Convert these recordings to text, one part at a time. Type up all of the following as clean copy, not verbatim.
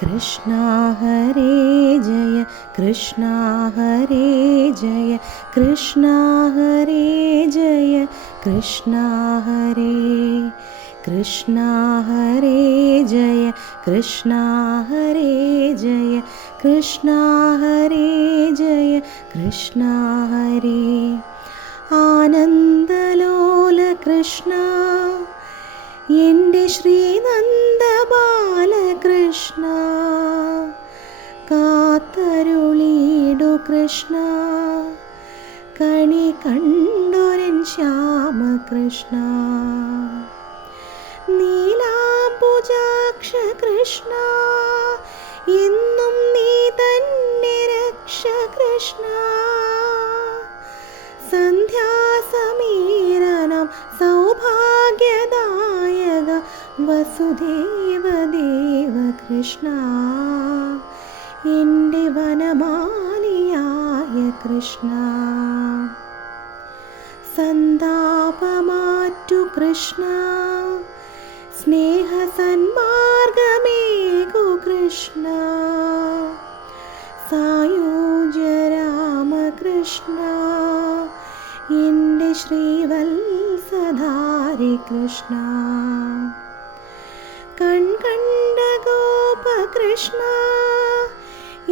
കൃഷ്ണ ഹരേ ജയ കൃഷ്ണ ഹരേ ജയ കൃഷ്ണ ഹരേ ജയ കൃഷ്ണ ഹരേ കൃഷ്ണ ഹരേ ജയ കൃഷ്ണ ഹരേ ജയ കൃഷ്ണ ഹരേ ജയ കൃഷ്ണ ഹരേ ആനന്ദലോല കൃഷ്ണ എൻ്റെ ശ്രീനന്ദ ബാലകൃഷ്ണ കാത്തരുളിയിടു കൃഷ്ണ കണി കണ്ടൊരൻ ശ്യാമകൃഷ്ണ നീലാംബുജാക്ഷ കൃഷ്ണ എന്നും നീ തന്നെ രക്ഷ കൃഷ്ണ സന്ധ്യാസമീരണം സൗഭാഗ്യദായക വസുദേവദേവ കൃഷ്ണ എൻ്റെ വനമാലിയായ കൃഷ്ണ സന്താപമാറ്റു കൃഷ്ണ സ്നേഹസന്മാർഗമേകു കൃഷ്ണ സായൂജ്യ രാമകൃഷ്ണ എൻ്റെ ശ്രീവത്സധാരി കൃഷ്ണ കൺകണ്ട ഗോപകൃഷ്ണ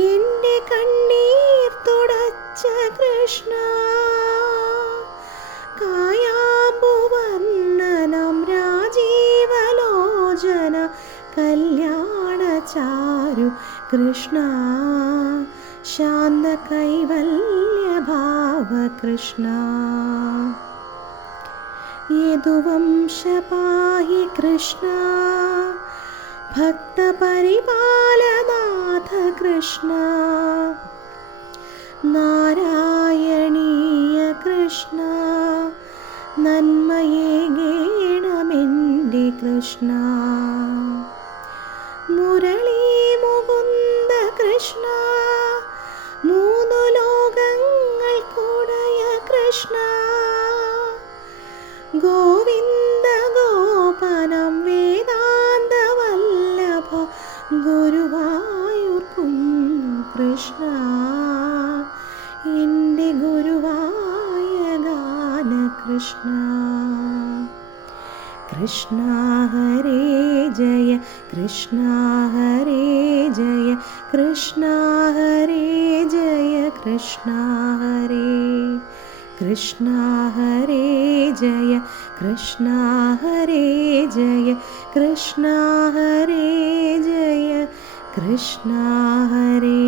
എൻ്റെ കണ്ണീർ തുടച്ച കൃഷ്ണ കായാമ്പുവർണ്ണനം രാജീവലോചന കല്യാണചാരു കൃഷ്ണ ശാന്ത കൈവല്യഭാവ കൃഷ്ണ യദുവംശപാഹി കൃഷ്ണ ഭക്തപരിപാലനാഥ കൃഷ്ണ നാരായണീയ കൃഷ്ണ നന്മയേകേണമെൻ്റെ കൃഷ്ണ മുരളീ മുകുന്ദ കൃഷ്ണ മൂന്നു ലോകങ്ങൾ കൂടയ കൃഷ്ണ ഗോവിന്ദ ഗോപനം വേദാന്ത വല്ലഭ ഗുരുവായൂർ കുഞ്ഞു കൃഷ്ണ എൻ്റെ ഗുരുവായ ഗാന കൃഷ്ണ കൃഷ്ണ ഹരേ ജയ കൃഷ്ണ ഹരേ ജയ കൃഷ്ണ ഹരേ ജയ കൃഷ്ണ ഹരേ കൃഷ്ണ ഹരേ ജയ കൃഷ്ണ ഹരേ ജയ കൃഷ്ണ ഹരേ ജയ കൃഷ്ണ ഹരേ